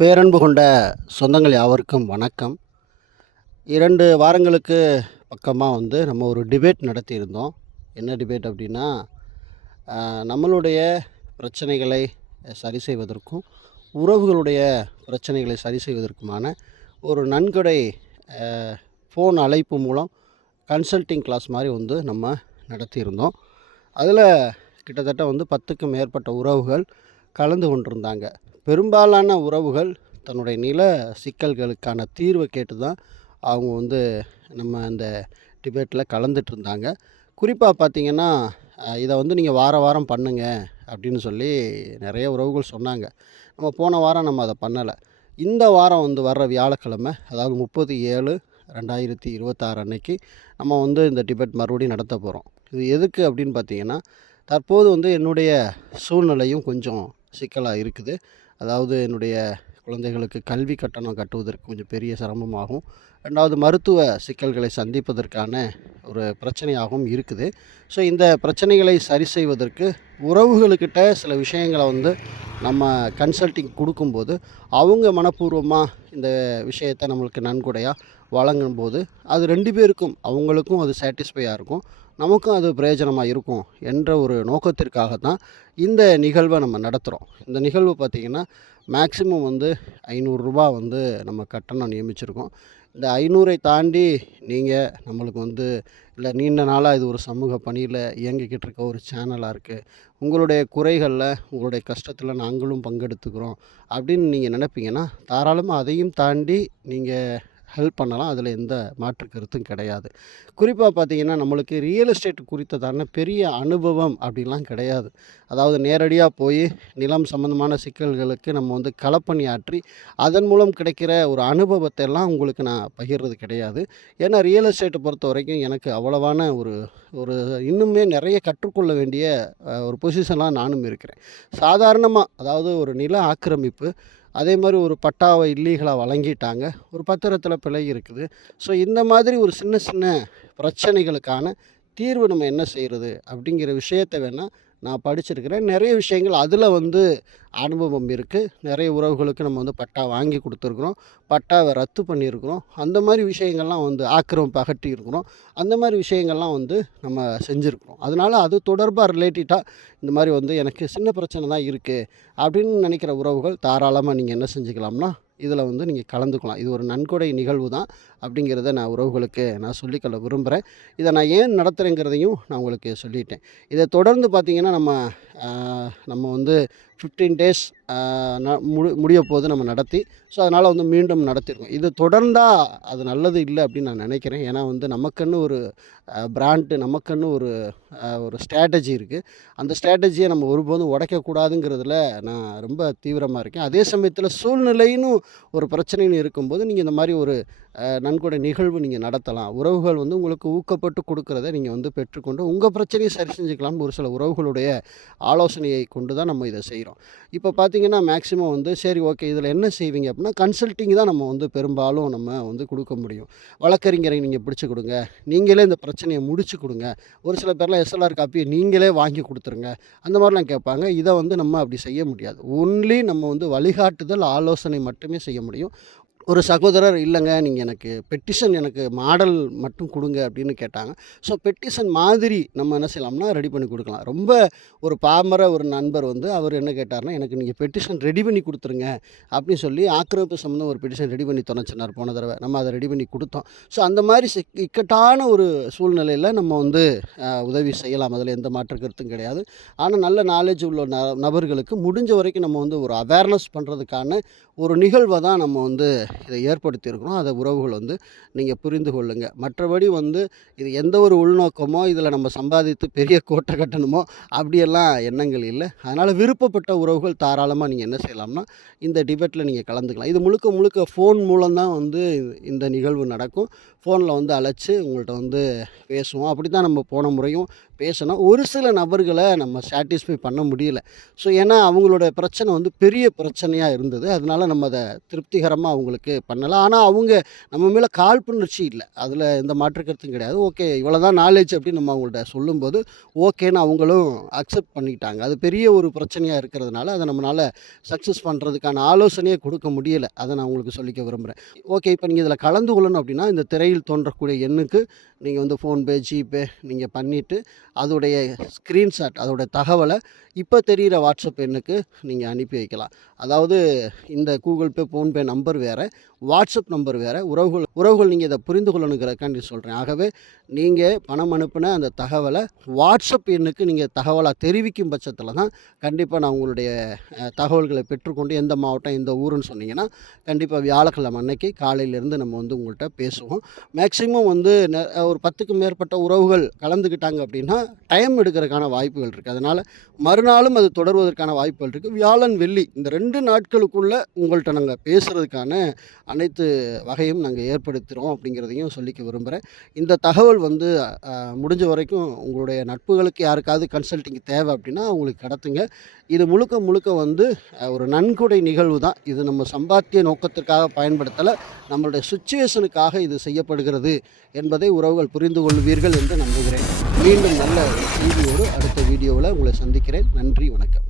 பேரன்பு கொண்ட சொந்தங்கள் யாவருக்கும் வணக்கம். 2 வாரங்களுக்கு பக்கமாக நம்ம ஒரு டிபேட் நடத்தியிருந்தோம். என்ன டிபேட் அப்படின்னா, நம்மளுடைய பிரச்சனைகளை சரி செய்வதற்கும், உறவுகளுடைய பிரச்சனைகளை சரி செய்வதற்குமான ஒரு நன்கொடை அ ஃபோன் அழைப்பு மூலம் கன்சல்டிங் கிளாஸ் மாதிரி நம்ம நடத்தியிருந்தோம். அதில் கிட்டத்தட்ட 10க்கும் மேற்பட்ட உறவுகள் கலந்து கொண்டிருந்தாங்க. பெரும்பாலான உறவுகள் தன்னுடைய நில சிக்கல்களுக்கான தீர்வை கேட்டு தான் அவங்க நம்ம அந்த டிபேட்டில் கலந்துட்டு இருந்தாங்க. குறிப்பாக பார்த்தீங்கன்னா, இதை நீங்கள் வார வாரம் பண்ணுங்க அப்படின்னு சொல்லி நிறைய உறவுகள் சொன்னாங்க. நம்ம போன வாரம் அதை பண்ணலை. இந்த வாரம் வர்ற வியாழக்கிழமை, அதாவது 30/7/2026 அன்னைக்கு நம்ம இந்த டிபேட் மறுபடியும் நடத்த போகிறோம். இது எதுக்கு அப்படின்னு பார்த்தீங்கன்னா, தற்போது என்னுடைய சூழ்நிலையும் கொஞ்சம் சிக்கலாக இருக்குது. அதாவது என்னுடைய குழந்தைகளுக்கு கல்வி கட்டணம் கட்டுவதற்கு கொஞ்சம் பெரிய சிரமமாகும். 2வது மருத்துவ சிக்கல்களை சந்திப்பதற்கான ஒரு பிரச்சனையாகவும் இருக்குது. ஸோ இந்த பிரச்சனைகளை சரி செய்வதற்கு உறவுகளுக்கிட்ட சில விஷயங்களை நம்ம கன்சல்டிங் கொடுக்கும்போது, அவங்க மனப்பூர்வமாக இந்த விஷயத்தை நம்மளுக்கு நன்கொடையாக வழங்கும்போது, அது 2 பேருக்கும், அவங்களுக்கும் அது சாட்டிஸ்ஃபையாக இருக்கும், நமக்கும் அது பிரயோஜனமாக இருக்கும் என்ற ஒரு நோக்கத்திற்காக தான் இந்த நிகழ்வை நம்ம நடத்துகிறோம். இந்த நிகழ்வு பார்த்திங்கன்னா, மேக்ஸிமம் ரூ. 500 நம்ம கட்டணம் நியமிச்சிருக்கோம். இந்த 500ஐ தாண்டி நீங்கள் நம்மளுக்கு இல்லை, நீண்ட நாளாக இது ஒரு சமூக பணியில் இயங்கிக்கிட்டு இருக்க ஒரு சேனலாக இருக்குது, உங்களுடைய குறைகளில், உங்களுடைய கஷ்டத்தில் நாங்களும் பங்கெடுத்துக்கிறோம் அப்படின்னு நீங்கள் நினைப்பீங்கன்னா, தாராளமாக அதையும் தாண்டி நீங்கள் ஹெல்ப் பண்ணலாம். அதில் எந்த மாற்று கருத்தும் கிடையாது. குறிப்பாக பார்த்தீங்கன்னா, நம்மளுக்கு ரியல் எஸ்டேட் குறித்ததான பெரிய அனுபவம் அப்படிலாம் கிடையாது. அதாவது நேரடியாக போய் நிலம் சம்மந்தமான சிக்கல்களுக்கு நம்ம களப்பணியாற்றி அதன் மூலம் கிடைக்கிற ஒரு அனுபவத்தை எல்லாம் உங்களுக்கு நான் பகிர்றது கிடையாது. ஏன்னா ரியல் எஸ்டேட்டை பொறுத்த வரைக்கும் எனக்கு அவ்வளவான ஒரு ஒரு இன்னுமே நிறைய கற்றுக்கொள்ள வேண்டிய ஒரு பொசிஷன்லாம் நானும் இருக்கிறேன். சாதாரணமாக, அதாவது ஒரு நில ஆக்கிரமிப்பு, அதே மாதிரி ஒரு பட்டாவை இல்லீகலாக வழங்கிட்டாங்க, ஒரு பத்திரத்தில் பிழை இருக்குது. ஸோ இந்த மாதிரி ஒரு சின்ன சின்ன பிரச்சனைகளுக்கான தீர்வு நம்ம என்ன செய்கிறது அப்படிங்கிற விஷயத்தை வேணால் நான் படிச்சிருக்கிறேன். நிறைய விஷயங்கள் அதில் அனுபவம் இருக்குது. நிறைய உறவுகளுக்கு நம்ம பட்டா வாங்கி கொடுத்துருக்குறோம், பட்டாவை ரத்து பண்ணியிருக்கிறோம். அந்த மாதிரி விஷயங்கள்லாம் ஆக்கிரமிப்பு அகற்றியிருக்கிறோம். அந்த மாதிரி விஷயங்கள்லாம் நம்ம செஞ்சுருக்கிறோம். அதனால் அது தொடர்பாக ரிலேட்டடாக இந்த மாதிரி எனக்கு சின்ன பிரச்சனை தான் இருக்குது அப்படின்னு நினைக்கிற உறவுகள் தாராளமாக நீங்கள் என்ன செஞ்சுக்கலாம்னா, இதில் நீங்கள் கலந்துக்கலாம். இது ஒரு நன்கொடை நிகழ்வு தான் அப்படிங்கிறத நான் உறவுகளுக்கு நான் சொல்லிக்கொள்ள விரும்புகிறேன். இதை நான் ஏன் நடத்துகிறேங்கிறதையும் நான் உங்களுக்கு சொல்லிட்டேன். இதை தொடர்ந்து பார்த்திங்கன்னா, நம்ம 15 டேஸ் முடிய போது நம்ம நடத்தி, ஸோ அதனால் மீண்டும் நடத்தியிருக்கோம். இது தொடர்ந்தால் அது நல்லது இல்லை அப்படின்னு நான் நினைக்கிறேன். ஏன்னா நமக்குன்னு ஒரு பிராண்டு, நமக்குன்னு ஒரு ஸ்ட்ராட்டஜி இருக்குது. அந்த ஸ்ட்ராட்டஜியை நம்ம ஒருபோதும் உடைக்கக்கூடாதுங்கிறதுல நான் ரொம்ப தீவிரமாக இருக்கேன். அதே சமயத்தில் சூழ்நிலைன்னு ஒரு பிரச்சனைன்னு இருக்கும்போது, நீங்கள் இந்த மாதிரி ஒரு நன்கொடை நிகழ்வு நீங்கள் நடத்தலாம். உறவுகள் உங்களுக்கு ஊக்கப்பட்டு கொடுக்குறத நீங்கள் பெற்றுக்கொண்டு உங்கள் பிரச்சனையை சரி செஞ்சுக்கலாம்னு ஒரு சில உறவுகளுடைய ஆலோசனையை கொண்டு தான் நம்ம இதை செய்கிறோம். இப்போ பார்த்தீங்கன்னா, மேக்ஸிமம் சரி, ஓகே, இதில் என்ன செய்வீங்க அப்படின்னா, கன்சல்டிங் தான் நம்ம பெரும்பாலும் நம்ம கொடுக்க முடியும். வழக்கறிஞரை நீங்கள் பிடிச்சி கொடுங்க, நீங்களே இந்த பிரச்சனையை முடிச்சு கொடுங்க, ஒரு சில பேர்லாம் எஸ்எல்ஆர் காப்பியை நீங்களே வாங்கி கொடுத்துருங்க, அந்த மாதிரிலாம் கேட்பாங்க. இதை நம்ம அப்படி செய்ய முடியாது. ஒன்லி நம்ம வழிகாட்டுதல், ஆலோசனை மட்டுமே செய்ய முடியும். ஒரு சகோதரர், இல்லைங்க, நீங்கள் எனக்கு பெட்டிஷன், எனக்கு மாடல் மட்டும் கொடுங்க அப்படின்னு கேட்டாங்க. ஸோ பெட்டிஷன் மாதிரி நம்ம என்ன செய்யலாம்னா ரெடி பண்ணி கொடுக்கலாம். ரொம்ப ஒரு பாமர ஒரு நண்பர் அவர் என்ன கேட்டார்னா, எனக்கு நீங்கள் பெட்டிஷன் ரெடி பண்ணி கொடுத்துருங்க அப்படின்னு சொல்லி ஆக்கிரமிப்பு சம்மந்தம் ஒரு பெட்டிஷன் ரெடி பண்ணி தொலைச்சினார் போன தடவை. நம்ம அதை ரெடி பண்ணி கொடுத்தோம். ஸோ அந்த மாதிரி இக்கட்டான ஒரு சூழ்நிலையில் நம்ம உதவி செய்யலாம். அதில் எந்த மாற்று கருத்தும் கிடையாது. ஆனால் நல்ல நாலேஜ் உள்ள நபர்களுக்கு முடிஞ்ச வரைக்கும் நம்ம ஒரு அவேர்னஸ் பண்ணுறதுக்கான ஒரு நிகழ்வை தான் நம்ம இதை ஏற்படுத்தியிருக்கிறோம். அதை உறவுகள் நீங்கள் புரிந்து கொள்ளுங்கள். மற்றபடி இது எந்த ஒரு உள்நோக்கமோ, இதில் நம்ம சம்பாதித்து பெரிய கோட்டை கட்டணுமோ அப்படியெல்லாம் எண்ணங்கள் இல்லை. அதனால் விருப்பப்பட்ட உறவுகள் தாராளமாக நீங்கள் என்ன செய்யலாம்னா, இந்த டிபேட்டில் நீங்கள் கலந்துக்கலாம். இது முழுக்க முழுக்க ஃபோன் மூலம் தான் இந்த நிகழ்வு நடக்கும். ஃபோனில் அழைச்சி உங்கள்கிட்ட பேசுவோம். அப்படி தான் நம்ம போன முறையும் பேசினோம். ஒரு சில நபர்களை நம்ம சாட்டிஸ்ஃபை பண்ண முடியல. ஸோ ஏன்னா அவங்களோட பிரச்சனை வந்து பெரிய பிரச்சனையா இருந்தது. அதனால நம்ம அத திருப்திகரமா அவங்களுக்கு பண்ணல. ஆனா அவங்க நம்ம மேல காழ்ப்புணர்ச்சி இல்ல. அதில எந்த மாற்று கருத்தும் கிடையாது. ஓகே இவ்வளோதான் நாலேட்ஜ் அப்படின்னு நம்ம அவங்கள்ட்ட சொல்லும்போது, ஓகேன்னு அவங்களும் அக்செப்ட் பண்ணிக்கிட்டாங்க. அது பெரிய ஒரு பிரச்சனையா இருக்கிறதுனால, அத நம்மனால சக்சஸ் பண்றதுக்கான ஆலோசனையே கொடுக்க முடியல. அத நான் உங்களுக்கு சொல்லிக்க விரும்புறேன். ஓகே இப்ப நீங்க இதில கலந்து கொள்ளணும் அப்படின்னா, இந்த திரையில் தோன்றக்கூடிய எண்ணுக்கு நீங்க வந்து ஃபோன்பே, ஜிபே நீங்க பண்ணிட்டு, அதோடைய ஸ்க்ரீன்ஷாட் அதோட தகவல இப்ப தெரியிற வாட்ஸ்அப் எண்ணுக்கு நீங்க அனுப்பி வைக்கலாம். அதாவது இந்த கூகுள் பே, ஃபோன்பே நம்பர் வேற, வாட்ஸ்அப் நம்பர் வேற. உறவுகள் நீங்க இத புரிந்து கொள்ளணுங்கிறதுக்காண்டி சொல்றேன். ஆகவே நீங்க பணம் அனுப்புன அந்த தகவல வாட்ஸ்அப் எண்ணுக்கு நீங்க தகவலா தெரிவிக்கும் பட்சத்தில தான், கண்டிப்பா நான் உங்களுடைய தகவல்கள பெற்றுக்கொண்டு எந்த மாவட்டம், எந்த ஊருன்னு சொன்னீங்கன்னா, கண்டிப்பா வியாழக்கிழமை அன்னைக்கு காலையிலேருந்து நம்ம வந்து உங்கள்ட்ட பேசுவோம். மேக்ஸிமம் வந்து ஒரு 10க்கும் மேற்பட்ட உறவுகள் கலந்துக்கிட்டாங்க அப்படின்னா, டைம் எடுக்கிறதுக்கான வாய்ப்புகள் இருக்கு. அதனால மறுநாளும் அது தொடர்வதற்கான வாய்ப்புகள் இருக்கு. வியாழன், வெள்ளி இந்த 2 நாட்களுக்குள்ள உங்கள்ட்ட நாங்க பேசுறதுக்கான அனைத்து வகையும் நாங்க ஏற்படுத்துறோம் அப்படிங்கிறதையும் சொல்லிக்க விரும்புறேன். இந்த தகவல் வந்து முடிஞ்ச வரைக்கும் உங்களுடைய நட்புகளுக்கு யாருக்காவது கன்சல்டிங் தேவை அப்படின்னா அவங்களுக்கு கடத்துங்க. இது முழுக்க முழுக்க வந்து ஒரு நன்கொடை நிகழ்வு தான். இது நம்ம சம்பாத்திய நோக்கத்திற்காக பயன்படுத்தல. நம்மளுடைய சிச்சுவேஷனுக்காக இது செய்யப்படுகிறது என்பதை உறவுகள் புரிந்து கொள்வீர்கள் என்று நம்புகிறேன். மீண்டும் நல்ல செய்தியோடு அடுத்த வீடியோவில் உங்களை சந்திக்கிறேன். நன்றி, வணக்கம்.